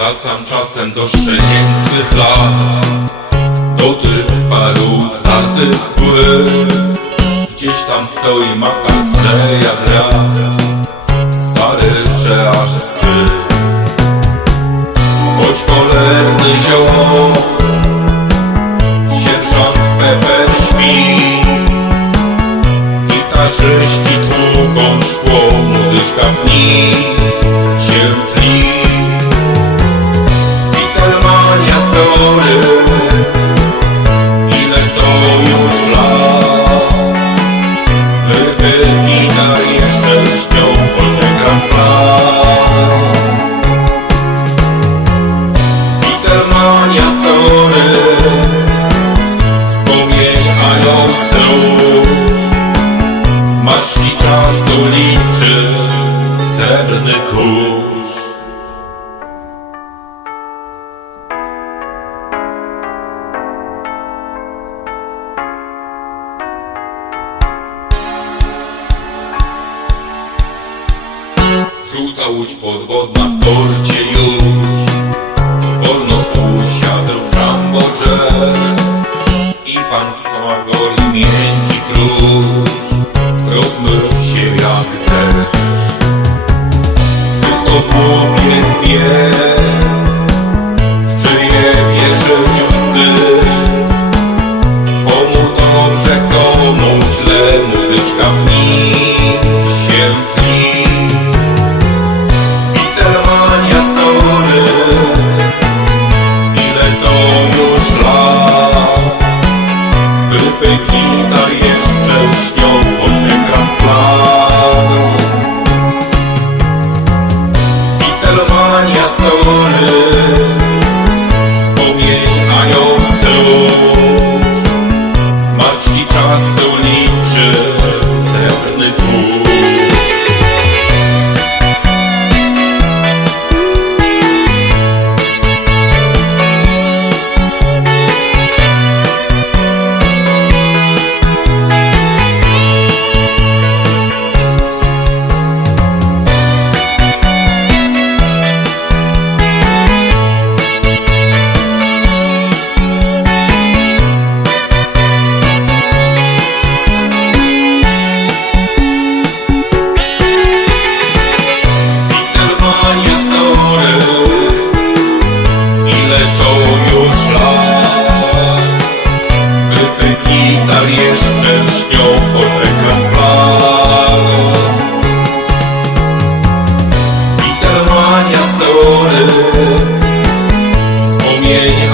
Wracam czasem do szczenięcych lat. Do tych paru statych płyt. Gdzieś tam stoi makatleja gra Stary, że aż wstyd Choć cholerny ziom Sierżant Peper śpi Gitarzyści tłuką szkło, muzyczka w nich. Jezus. Żółta łódź podwodna w porcie już. Wolno usiadł w Kambodży I pan Samagoli miękki klucz Rozmył yeah.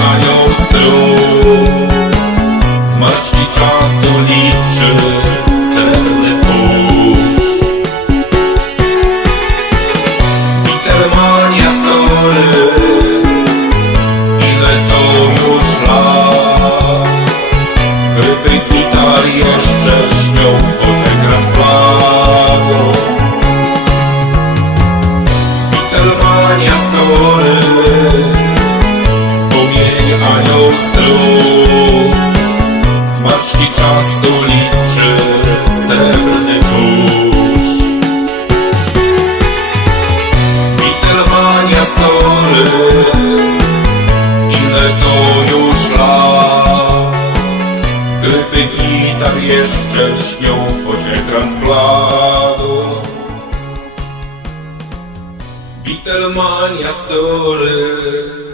anioł strój. jeszcze śnił pociekran z bladu. Beatlemania story